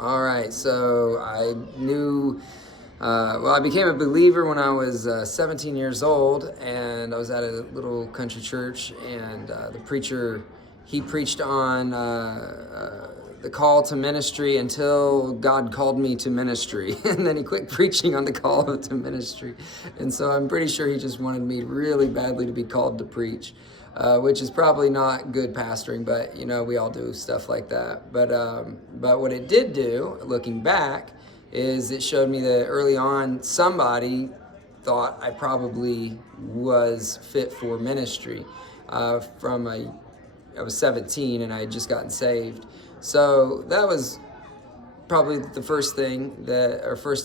All right, so I knew, I became a believer when I was 17 years old, and I was at a little country church, and the preacher, he preached on the call to ministry until God called me to ministry, and then he quit preaching on the call to ministry, and so I'm pretty sure he just wanted me really badly to be called to preach. Which is probably not good pastoring, but we all do stuff like that. But what it did do, looking back, is it showed me that early on somebody thought I probably was fit for ministry. I was 17 and I had just gotten saved, so that was probably the first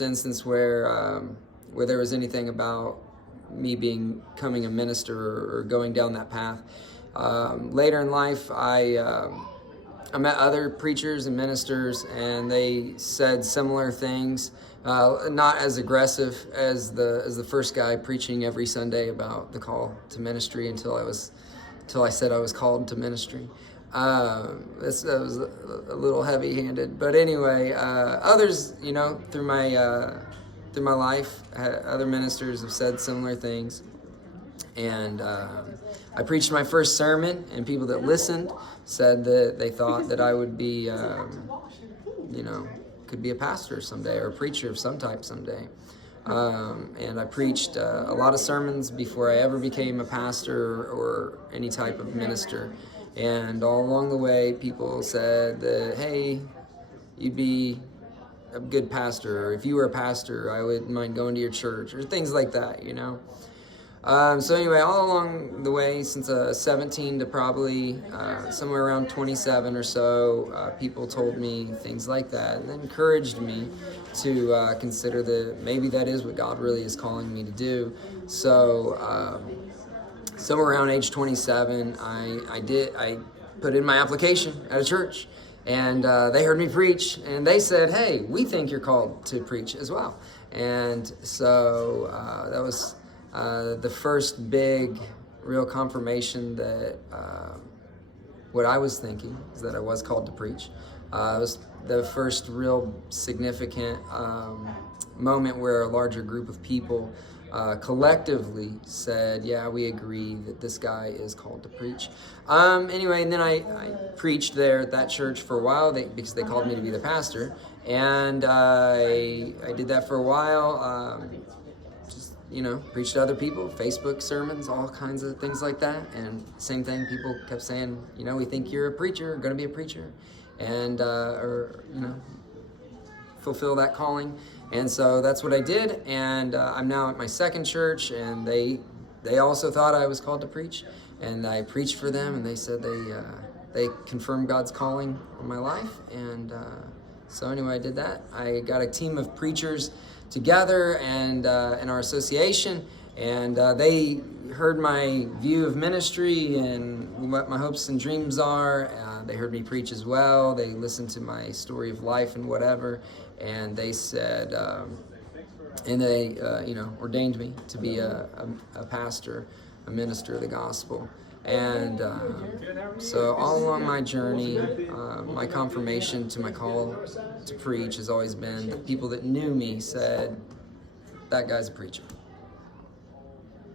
instance where there was anything about me becoming a minister or going down that path. Later in life, I met other preachers and ministers, and they said similar things, not as aggressive as the first guy preaching every Sunday about the call to ministry until I said I was called to ministry. That was a little heavy-handed, but anyway, others, through my life, other ministers have said similar things. And I preached my first sermon, and people that listened said that they thought that I would be, could be a pastor someday or a preacher of some type someday. And I preached a lot of sermons before I ever became a pastor or any type of minister. And all along the way, people said that, hey, you'd be a good pastor, or if you were a pastor, I wouldn't mind going to your church, or things like that, So anyway, all along the way, since 17 to probably somewhere around 27 or so, people told me things like that, and encouraged me to consider that maybe that is what God really is calling me to do. So somewhere around age 27, I put in my application at a church. And they heard me preach, and they said, hey, we think you're called to preach as well. And so that was the first big, real confirmation that what I was thinking is that I was called to preach. It was the first real significant moment where a larger group of people collectively said, yeah, we agree that this guy is called to preach. Anyway, and then I preached there at that church for a while because they called me to be the pastor. And I did that for a while, preached to other people, Facebook sermons, all kinds of things like that. And same thing, people kept saying, we think you're a preacher, going to be a preacher, and, fulfill that calling. And so that's what I did, and I'm now at my second church, and they also thought I was called to preach, and I preached for them, and they said they confirmed God's calling on my life, and so anyway, I did that. I got a team of preachers together and in our association, and they heard my view of ministry and what my hopes and dreams are. They heard me preach as well. They listened to my story of life and whatever, and they said, and they ordained me to be a pastor, a minister of the gospel. And so all along my journey, my confirmation to my call to preach has always been that people that knew me said, that guy's a preacher.